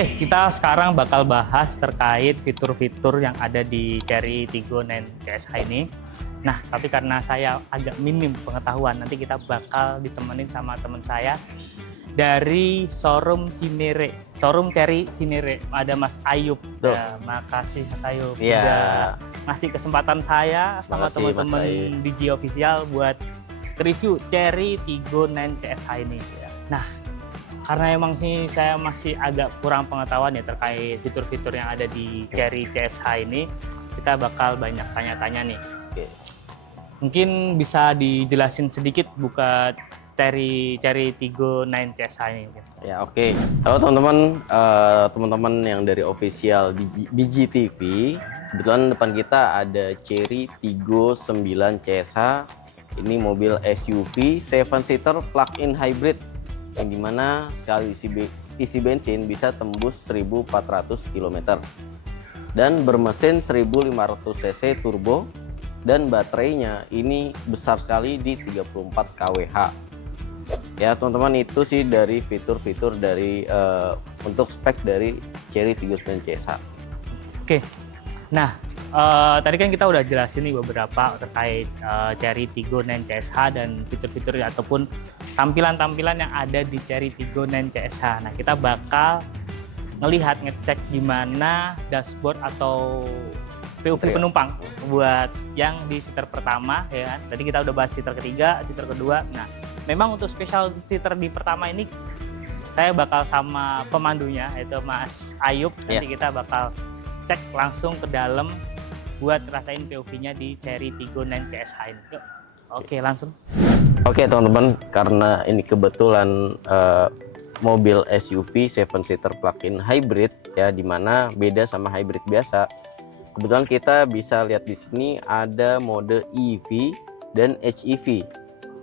Oke, kita sekarang bakal bahas terkait fitur-fitur yang ada di Chery Tiggo 9 CSH ini. Nah, tapi karena saya agak minim pengetahuan, nanti kita bakal ditemenin sama teman saya dari showroom Cinere, showroom Chery Cinere. Ada Mas Ayub. Ya, makasih Mas Ayub udah ngasih kesempatan saya sama teman-teman Digi Official buat review Chery Tiggo 9 CSH ini. Nah, karena emang sih saya masih agak kurang pengetahuan ya terkait fitur-fitur yang ada di Chery CSH ini, kita bakal banyak tanya-tanya nih. Oke. Mungkin bisa dijelasin sedikit buka Chery Tiggo 9 CSH ini. Ya, oke. Halo teman-teman, teman-teman yang dari official Digi TV. Kebetulan depan kita ada Chery Tiggo 9 CSH. Ini mobil SUV 7-seater plug-in hybrid, yang dimana sekali isi bensin bisa tembus 1400 km dan bermesin 1500 cc turbo, dan baterainya ini besar sekali di 34 kWh. Ya teman-teman, itu sih dari fitur-fitur dari untuk spek dari Chery Tiggo 9 CSH. Oke, nah tadi kan kita udah jelasin nih beberapa terkait Chery Tiggo 9 CSH dan fitur-fitur ataupun tampilan-tampilan yang ada di Chery Tiggo 9 CSH. Nah, kita bakal ngecek gimana dashboard atau POV penumpang buat yang di seater pertama, ya kan. Tadi kita udah bahas seater ketiga, seater kedua. Nah, memang untuk special seater di pertama ini saya bakal sama pemandunya, yaitu Mas Ayub. Nanti kita bakal cek langsung ke dalam buat rasain POV-nya di Chery Tiggo 9 CSH ini. Yuk. Oke, langsung. Oke teman-teman, karena ini kebetulan mobil SUV 7-seater plug-in hybrid ya, dimana beda sama hybrid biasa. Kebetulan kita bisa lihat di sini ada mode EV dan HEV.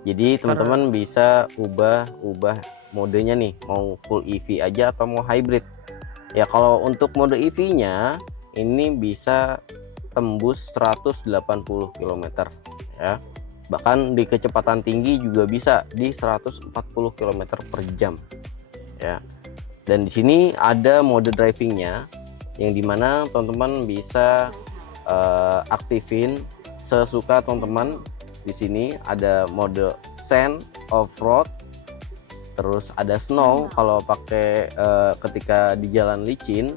Jadi teman-teman bisa ubah modenya nih, mau full EV aja atau mau hybrid. Ya kalau untuk mode EV-nya ini bisa tembus 180 km ya. Bahkan di kecepatan tinggi juga bisa di 140 km per jam ya. Dan di sini ada mode drivingnya, yang dimana teman-teman bisa aktifin sesuka teman-teman. Di sini ada mode sand, off-road, terus ada snow kalau pakai ketika di jalan licin.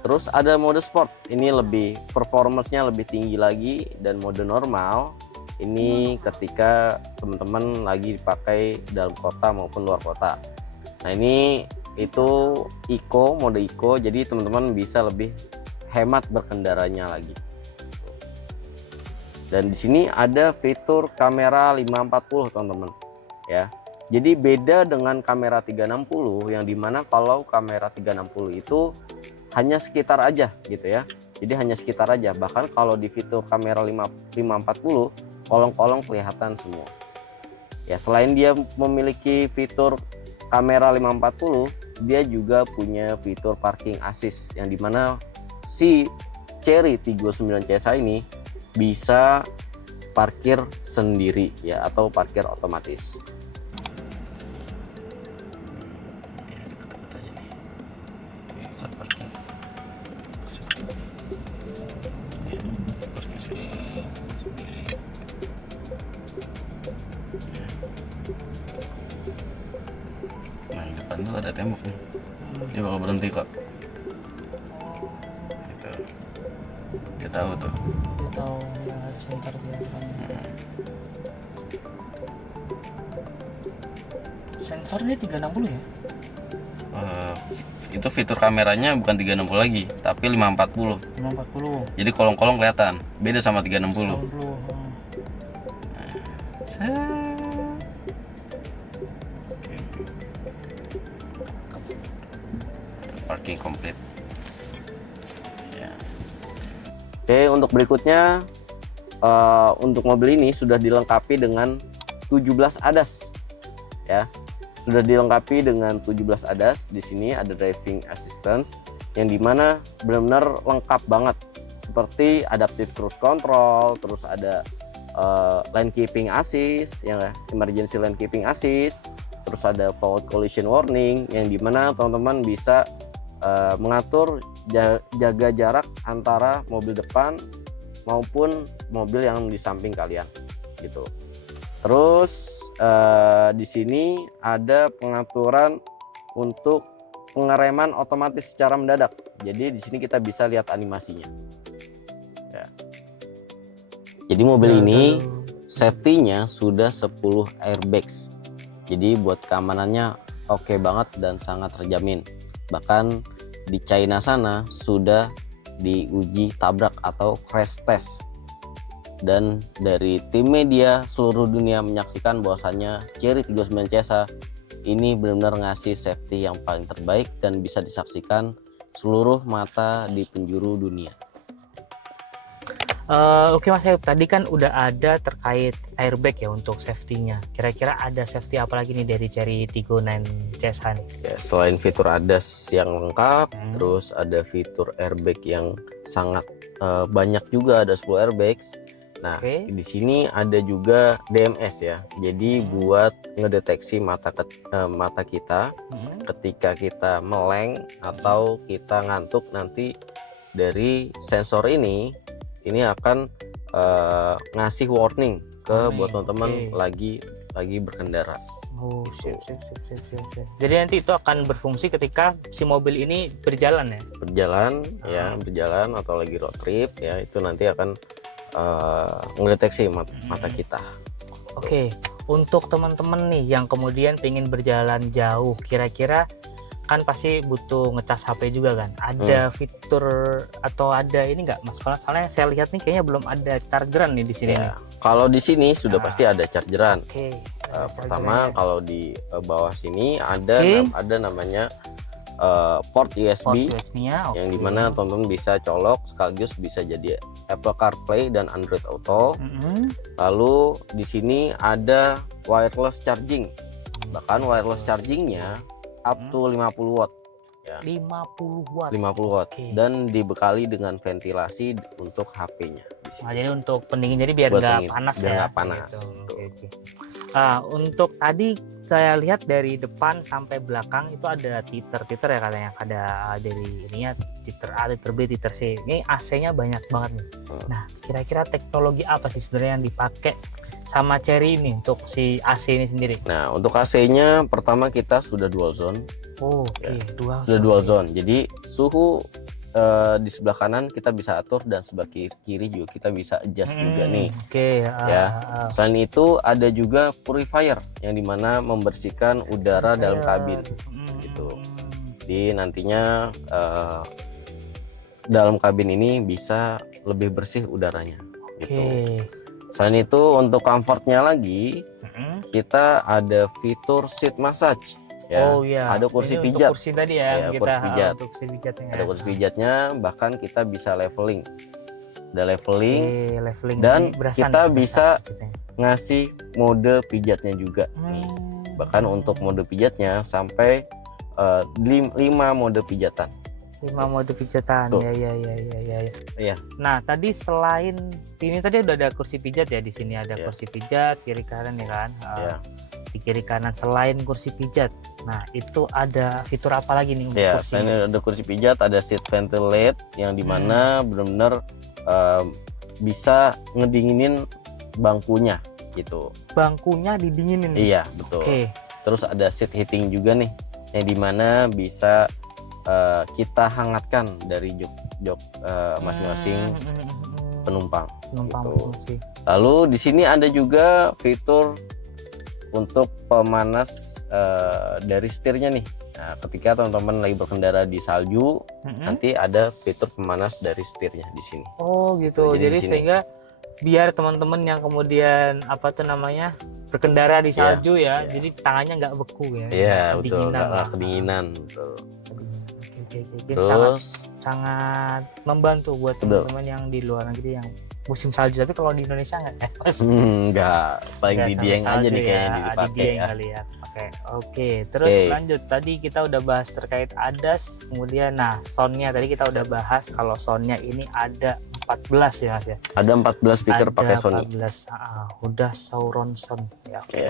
Terus ada mode sport, ini lebih performance-nya lebih tinggi lagi, dan mode normal ini ketika teman-teman lagi dipakai dalam kota maupun luar kota. Nah ini itu mode eco, jadi teman-teman bisa lebih hemat berkendaranya lagi. Dan di sini ada fitur kamera 540 teman-teman ya. Jadi beda dengan kamera 360, yang dimana kalau kamera 360 itu hanya sekitar aja gitu ya. Jadi hanya sekitar aja. Bahkan kalau di fitur kamera 540 kolong-kolong kelihatan semua. Ya, selain dia memiliki fitur kamera 540, dia juga punya fitur parking assist, yang dimana si Chery Tiggo 9 CSH ini bisa parkir sendiri ya, atau parkir otomatis. Nah, di depan tuh ada tembok nih. Dia bakal berhenti kok. Gitu. Dia tahu tuh. Dia tahu ya, sebentar dia. Sensornya 360 ya? Itu fitur kameranya bukan 360 lagi, tapi 540. 540. Jadi kolong-kolong kelihatan. Beda sama 360. 60. Parking komplit. Ya. Oke, untuk berikutnya untuk mobil ini sudah dilengkapi dengan 17 ADAS ya. Sudah dilengkapi dengan 17 ADAS. Di sini ada driving assistance, yang dimana benar-benar lengkap banget, seperti adaptive cruise control, terus ada lane keeping assist, yang emergency lane keeping assist, terus ada forward collision warning, yang dimana teman-teman bisa mengatur jaga jarak antara mobil depan maupun mobil yang di samping kalian gitu. Terus di sini ada pengaturan untuk pengereman otomatis secara mendadak. Jadi di sini kita bisa lihat animasinya. Ya. Jadi mobil ini safety-nya sudah 10 airbags. Jadi buat keamanannya oke banget dan sangat terjamin. Bahkan di China sana sudah diuji tabrak atau crash test. Dan dari tim media seluruh dunia menyaksikan bahwasannya Chery 39 CSA ini benar-benar ngasih safety yang paling terbaik dan bisa disaksikan seluruh mata di penjuru dunia. Oke Mas Ayub, tadi kan udah ada terkait airbag ya untuk safety-nya. Kira-kira ada safety apa lagi nih dari Chery Tiggo 9 CSA nih? Ya, selain fitur ADAS yang lengkap, terus ada fitur airbag yang sangat banyak juga, ada 10 airbags. Nah, di sini ada juga DMS ya. Jadi buat ngedeteksi mata kita ketika kita meleng atau kita ngantuk, nanti dari sensor ini akan ngasih warning ke buat teman-teman lagi berkendara. Oh, sip. Jadi nanti itu akan berfungsi ketika si mobil ini berjalan ya? Berjalan atau lagi road trip ya, itu nanti akan mendeteksi mata kita. Oke, untuk teman-teman nih yang kemudian pengen berjalan jauh, kira-kira kan pasti butuh ngecas HP juga kan? Ada fitur atau ada ini nggak Mas? Kalau soalnya saya lihat nih kayaknya belum ada chargeran nih di sini. Ya, kalau di sini sudah pasti ada chargeran. Oke. Pertama kalau di bawah sini ada namanya port USB-nya, yang dimana teman-teman bisa colok sekaligus bisa jadi Apple CarPlay dan Android Auto. Lalu di sini ada wireless charging, bahkan wireless chargingnya up to 50 watt ya. 50 watt dan dibekali dengan ventilasi untuk HP-nya di sini. Nah, jadi untuk pendingin, jadi biar nggak panas biar ya. Nggak panas. Gitu. Untuk tadi saya lihat dari depan sampai belakang itu ada titer ya katanya, ada dari ininya titer A, titer B, titer C. Ini AC-nya banyak banget nih. Nah, kira-kira teknologi apa sih sebenarnya yang dipakai sama Chery ini untuk si AC ini sendiri? Nah, untuk AC-nya pertama kita sudah dual zone. Sudah dual zone. Jadi suhu di sebelah kanan kita bisa atur dan sebelah kiri juga kita bisa adjust juga nih. Selain itu ada juga purifier yang dimana membersihkan udara dalam kabin gitu. Jadi nantinya dalam kabin ini bisa lebih bersih udaranya gitu. Selain itu untuk comfortnya lagi kita ada fitur seat massage. Ada kursi pijat. Kursi tadi ya, kursi pijat. Untuk kursi pijatnya. Ada kursi pijatnya, bahkan kita bisa leveling. Ada leveling dan kita bisa ngasih mode pijatnya juga nih. Bahkan untuk mode pijatnya sampai 5 mode pijatan. 5 mode pijatan. Ya. Nah, tadi selain ini tadi udah ada kursi pijat ya, di sini ada kursi pijat kiri kanan ya kan. Di kiri kanan selain kursi pijat. Nah, itu ada fitur apa lagi nih untuk kursi? Selain ada kursi pijat, ada seat ventilate yang dimana benar-benar bisa ngedinginin bangkunya gitu. Bangkunya didinginin. Iya, betul. Terus ada seat heating juga nih, yang dimana bisa kita hangatkan dari jok masing-masing penumpang. Gitu. Lalu di sini ada juga fitur untuk pemanas dari setirnya nih. Nah, ketika teman-teman lagi berkendara di salju, nanti ada fitur pemanas dari setirnya di sini. Oh gitu. Jadi sehingga biar teman-teman yang kemudian berkendara di salju jadi tangannya nggak beku ya. Iya, betul. Nggak kedinginan. Betul. Terus sangat membantu buat teman-teman yang di luar negeri yang musim salju, tapi kalau di Indonesia enggak, paling di Dieng aja nih kayaknya dipakai ya. Terus lanjut, tadi kita udah bahas terkait ADAS, kemudian soundnya tadi kita udah bahas kalau soundnya ini ada 14 ya Mas ya. Ada 14 speaker pakai Sony. 14. Udah surround sound ya. I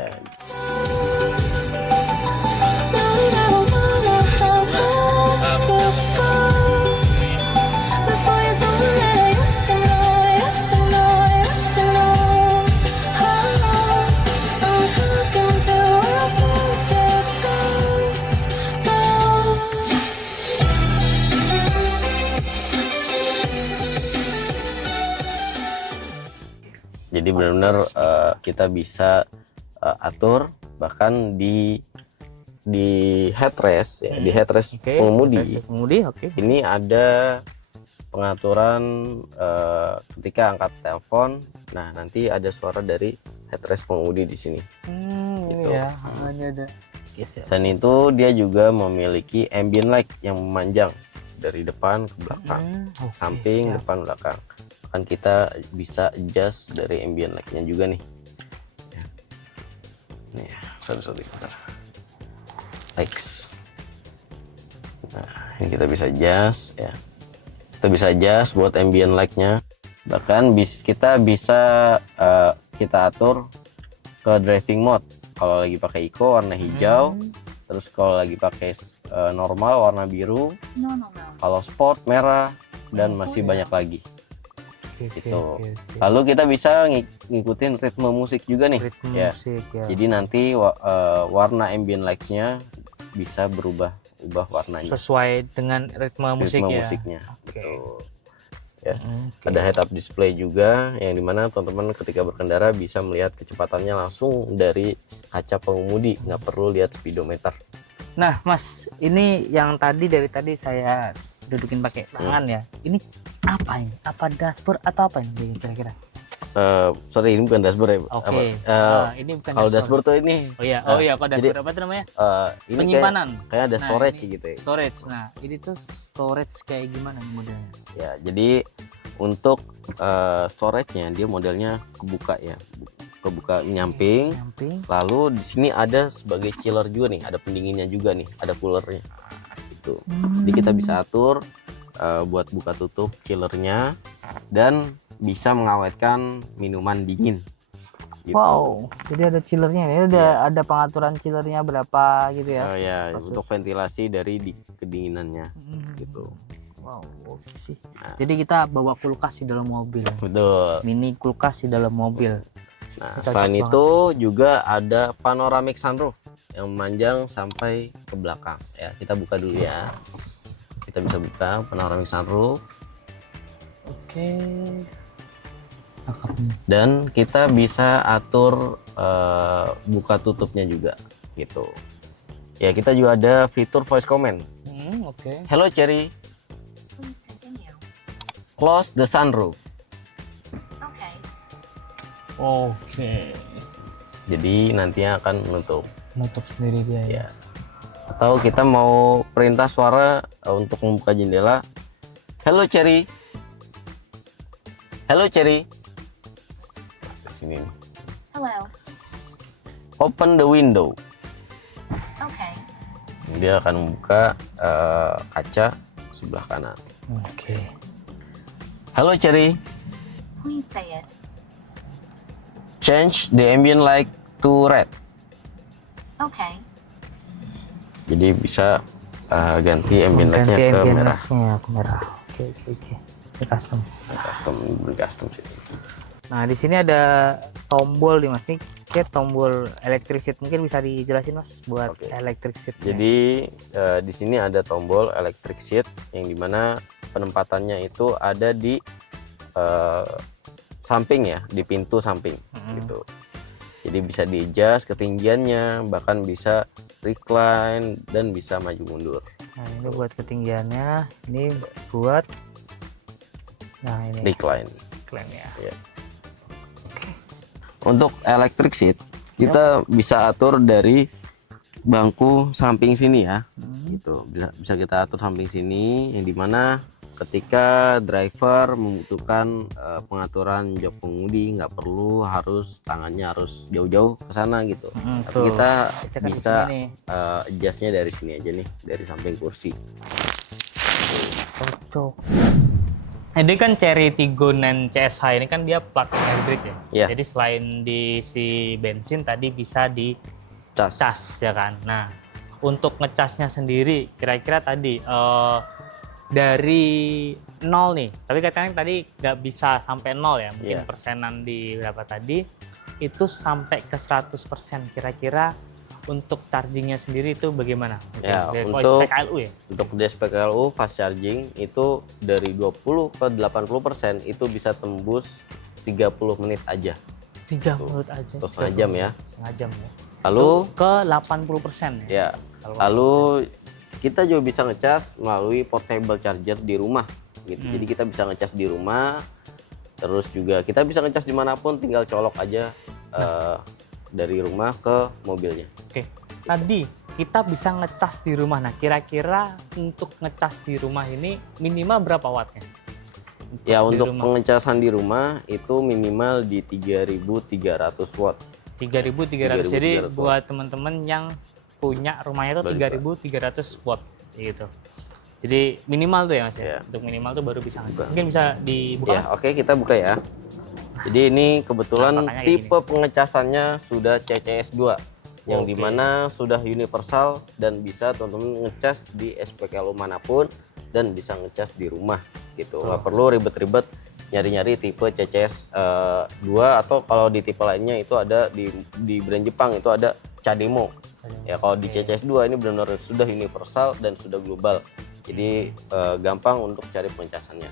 don't wanna talk to you. benar-benar kita bisa atur bahkan di headrest ya, di headrest Oke, pengemudi. oke. Ini ada pengaturan ketika angkat telepon. Nah, nanti ada suara dari headrest pengemudi di sini. Ini Gitu. ya, ini ada. Yes, ya. Selain itu dia juga memiliki ambient light yang memanjang dari depan ke belakang, Oke, samping, siap. depan, belakang. Kan kita bisa adjust dari ambient light-nya juga nih. Nih, sorry bentar. Lights. Nah, ini kita bisa adjust ya. Kita bisa adjust buat ambient light-nya. Bahkan kita bisa kita atur ke driving mode. Kalau lagi pakai eco warna hijau, terus kalau lagi pakai normal warna biru, kalau sport merah, dan masih banyak lagi. Oke, Gitu. oke. Lalu kita bisa ngikutin ritme musik juga nih. Ritme Ya. musik ya. Jadi nanti warna ambient lights-nya bisa berubah warnanya, Sesuai dengan ritme musik ritme ya. musiknya. Oke. Betul. Ya. Oke. Ada head up display juga yang dimana teman-teman ketika berkendara bisa melihat kecepatannya langsung dari kaca pengemudi, nggak perlu lihat speedometer. Nah, Mas, ini yang dari tadi saya dudukin pakai tangan ya. Ini apa ini? Apa dashboard atau apa ini kira-kira? Sorry, ini bukan dashboard ya. Oke. Apa? Ini bukan Kalau dashboard tuh ini Oh iya, kalau jadi, dashboard apa itu namanya? ini Penyimpanan. kayak ada Nah, storage ini gitu ya. Storage. Nah, ini tuh storage kayak gimana modelnya? Ya, jadi untuk storage-nya dia modelnya kebuka ya, kebuka nyamping. Samping. Lalu di sini ada sebagai chiller juga nih, ada pendinginnya juga nih, ada coolernya. Gitu. Jadi kita bisa atur buat buka tutup chillernya dan bisa mengawetkan minuman dingin. Gitu. Wow, jadi ada chillernya ya, ada pengaturan chillernya berapa gitu ya? Ya, untuk ventilasi dari kedinginannya. Gitu. Wow, oke sih. Jadi kita bawa kulkas di dalam mobil. Betul. Mini kulkas di dalam mobil. Nah, Cocok selain banget. itu juga ada panoramic sunroof yang memanjang sampai ke belakang. Ya, kita buka dulu ya. Kita bisa buka panoramic sunroof Oke. dan kita bisa atur buka tutupnya juga gitu. Ya, kita juga ada fitur voice command. Oke. Hello Cherry, Please continue. close the sunroof. Okay. Oke. Jadi nantinya akan menutup. Nutup sendiri dia ya. Ya. Atau kita mau perintah suara untuk membuka jendela. Hello Cherry. Hello Cherry. Ke sini nih. Hello. Open the window. Okay. Dia akan membuka kaca sebelah kanan. Oke. Hello Cherry. Please say it. Change the ambient light to red. Okay. Jadi bisa ganti ambient light-nya ke merah. Ke merah. Oke. Ini custom. Custom, beri custom sih. Nah, di sini ada tombol nih Mas. Ini kayak tombol electric seat. Mungkin bisa dijelasin Mas buat Oke. electric seat. Jadi di sini ada tombol electric seat yang dimana penempatannya itu ada di samping ya, di pintu samping gitu. Jadi bisa di-adjust ketinggiannya, bahkan bisa recline dan bisa maju mundur. Nah, ini buat ketinggiannya, ini buat ini Recline. klaim ya. Untuk electric seat kita bisa atur dari bangku samping sini ya. Gitu. Bisa kita atur samping sini yang dimana ketika driver membutuhkan pengaturan jok pengemudi nggak perlu harus tangannya harus jauh-jauh ke sana gitu. Tapi Tuh. kita Gesekan di bisa sini nih. adjustnya dari sini aja nih, dari samping kursi. Cocok. Ini kan Chery Tiggo9 CSH ini kan dia plug-in hybrid ya. Iya. Jadi selain diisi bensin tadi bisa di Cas. cas ya kan. Nah, untuk ngecasnya sendiri kira-kira tadi dari 0 nih. Tapi katanya tadi nggak bisa sampai 0 ya. Mungkin Iya. persenan di berapa tadi itu sampai ke 100%. Kira-kira untuk chargingnya sendiri itu bagaimana? Ya, Dari untuk- spek ALU ya. Untuk di SPKLU fast charging itu dari 20 ke 80% itu bisa tembus 30 menit aja. 30 menit aja. Untuk setengah jam ya. Setengah jam ya. Lalu Ke 80% ya. ya, Kalau lalu kita juga bisa ngecas melalui portable charger di rumah gitu. Jadi kita bisa ngecas di rumah, terus juga kita bisa ngecas dimanapun, tinggal colok aja dari rumah ke mobilnya. Oke. Tadi kita bisa ngecas di rumah. Nah, kira-kira untuk ngecas di rumah ini minimal berapa wattnya? Ya, di untuk rumah. pengecasan di rumah itu minimal di 3.300 watt. 3.300. Jadi 3.300 buat teman-teman yang punya rumahnya itu Balita. 3.300 watt gitu. Jadi minimal tuh ya Mas ya. Ya. Untuk minimal tuh baru bisa ngecas. Buka. Mungkin bisa dibuka Ya, Mas? oke, kita buka ya. Jadi ini kebetulan Nah, makanya kayak tipe pengecasannya sudah CCS2 yang Oke. dimana sudah universal dan bisa teman-teman ngecas di SPKLU manapun dan bisa ngecas di rumah gitu. Betul. Nggak perlu ribet-ribet nyari-nyari tipe CCS 2 atau kalau di tipe lainnya itu ada di brand Jepang itu ada Cademo. Ya, kalau di Oke. CCS 2 ini benar-benar sudah universal dan sudah global. Jadi gampang untuk cari pengecasannya.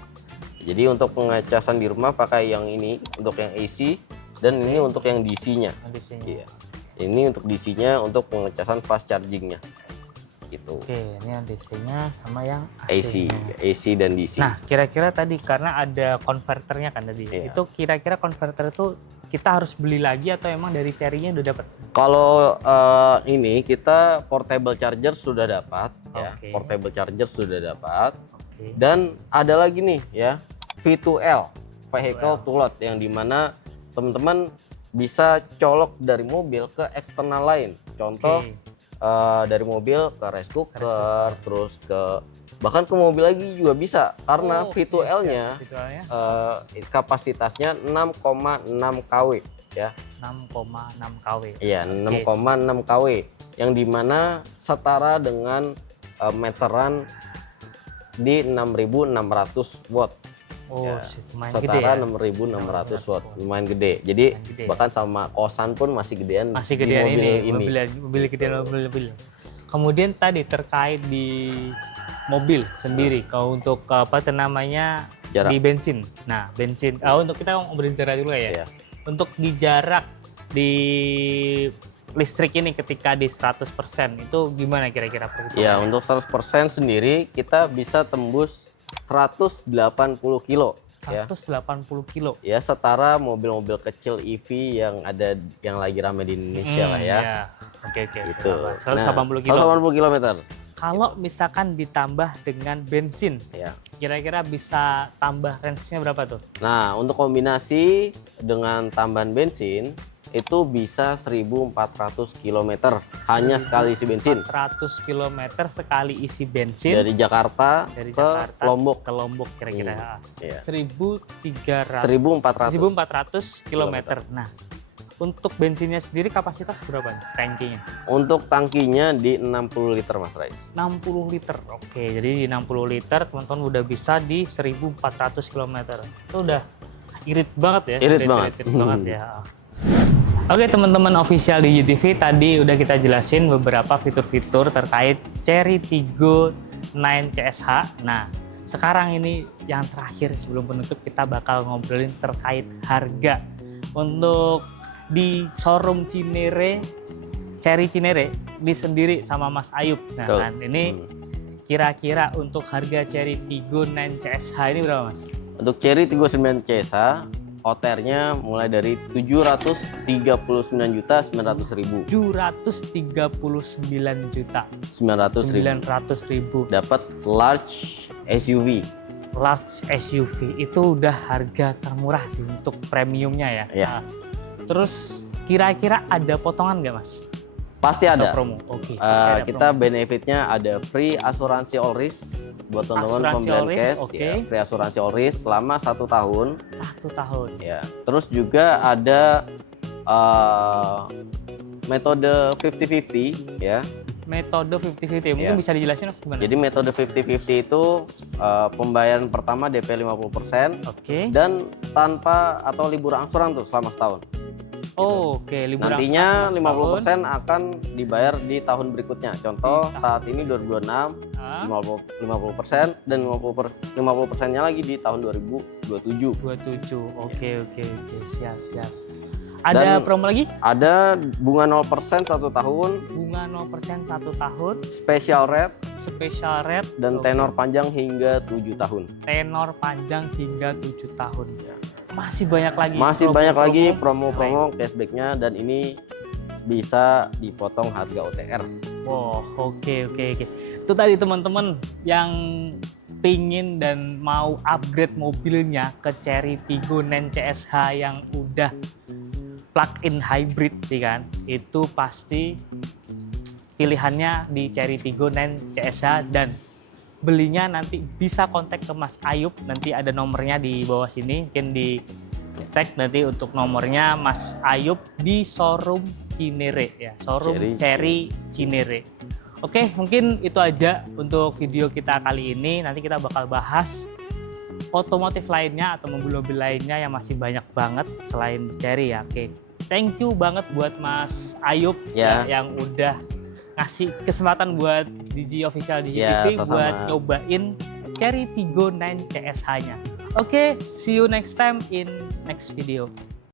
Jadi untuk pengecasan di rumah pakai yang ini untuk yang AC dan ini untuk yang DC-nya. Kondisinya. Iya. Ini untuk DC-nya untuk pengecasan fast charging-nya. Gitu. Oke, ini yang DC-nya sama yang AC, AC-nya. AC dan DC. Nah, kira-kira tadi karena ada konverternya kan tadi. Iya. Itu kira-kira konverter itu kita harus beli lagi atau emang dari Cherry-nya udah dapat? Kalau ini kita portable charger sudah dapat ya. Oke. Portable charger sudah dapat. Oke. Dan ada lagi nih ya, V2L, vehicle to load, yang dimana teman-teman bisa colok dari mobil ke eksternal lain. Contoh Oke. dari mobil ke rice cooker. cooker, terus ke bahkan ke mobil lagi juga bisa karena Oh, V2L-nya V2L-nya kapasitasnya 6,6 kW ya. 6,6 kW. Iya, 6,6 kW yang dimana setara dengan meteran di 6.600 watt. Oh, Ya, shit, lumayan gede setara ya. 6.600 watt, lumayan gede. Jadi Lumayan gede. bahkan sama kosan pun masih gedean Masih di gedean mobil ini, mobil gedean mobil. Kemudian tadi terkait di mobil sendiri, kalau untuk apa tuh namanya Jarak. di bensin. Nah, bensin. Untuk kita ngobrolin jarak dulu ya. Iya. Untuk di jarak di listrik ini ketika di 100% itu gimana kira-kira perhitungannya? Ya, untuk 100% sendiri kita bisa tembus 180 kilo. Ya. 180 kilo. Ya, setara mobil-mobil kecil EV yang lagi ramai di Indonesia lah ya. Iya. Oke. Gitu. 180 kilo. 180 kilometer. Kalau misalkan ditambah dengan bensin, Ya. kira-kira bisa tambah range-nya berapa tuh? Nah, untuk kombinasi dengan tambahan bensin itu bisa 1.400 km hanya sekali isi bensin 100 km sekali isi bensin dari Jakarta dari ke Jakarta Lombok. ke Lombok kira-kira. Iya. 1.300 1.400. 1.400 km. Nah, untuk bensinnya sendiri kapasitas berapa nih tangkinya? Untuk tangkinya di 60 liter Mas Rais. 60 liter. Oke, jadi di 60 liter teman-teman udah bisa di 1.400 km. Itu udah irit banget ya. Irit Udah banget. irit banget ya. Oke teman-teman official DigiTV, tadi udah kita jelasin beberapa fitur-fitur terkait Cherry Tiggo 9 CSH. Nah, sekarang ini yang terakhir sebelum penutup kita bakal ngobrolin terkait harga. Untuk di showroom Cinere, Cherry Cinere, di sendiri sama Mas Ayub. Nah, Betul. kan ini kira-kira untuk harga Cherry Tiggo 9 CSH ini berapa Mas? Untuk Cherry Tiggo 9 CSH, OTR-nya mulai dari 739.900.000. 739 juta 900.000. 900.000. Dapat large SUV. Large SUV itu udah harga termurah sih untuk premiumnya ya. Iya. Nah, terus kira-kira ada potongan nggak Mas? Pasti Atau ada. promo? Oke. pasti ada Kita promo. benefitnya ada free asuransi all risk buat teman-teman Asuransi pembelian all risk, cash. oke. Ya, free asuransi all risk selama 1 tahun. 1 tahun. Ya. Terus juga ada metode 50-50 ya. Metode 50-50 mungkin Iya. bisa dijelasin Mas gimana? Jadi metode 50-50 itu pembayaran pertama DP 50% Oke. dan tanpa atau libur angsuran tuh selama setahun. Oke, libur Nantinya angsuran selama setahun. 50% akan dibayar di tahun berikutnya. Contoh Di tahun. saat ini 2026 Ah, 50% dan 50%-nya lagi di tahun 2027. 27. Oke, siap. Ada Dan- promo lagi? Ada bunga 0% 1 tahun, Bunga 0% 1 tahun, special rate, special rate, dan oke. tenor panjang hingga 7 tahun. Tenor panjang hingga 7 tahun. Masih banyak lagi. Masih promo-promo. banyak lagi promo-promo cashbacknya, dan ini bisa dipotong harga OTR. Wow, oke. Itu tadi teman-teman yang pingin dan mau upgrade mobilnya ke Chery Tiggo Nen CSH yang udah plug-in hybrid, kan? Itu pasti pilihannya di Chery Tiggo Nen CSH, dan belinya nanti bisa kontak ke Mas Ayub, nanti ada nomornya di bawah sini, mungkin di tag nanti untuk nomornya Mas Ayub di showroom Cinere ya, showroom Chery Cinere. Oke, mungkin itu aja untuk video kita kali ini. Nanti kita bakal bahas otomotif lainnya atau mobil-mobil lainnya yang masih banyak banget selain Chery ya. Oke, thank you banget buat Mas Ayub Ya. yang udah ngasih kesempatan buat Digi Official Digi Ya, TV sama-sama. buat nyobain Chery Tiggo 9 CSH-nya. Oke, see you next time in next video.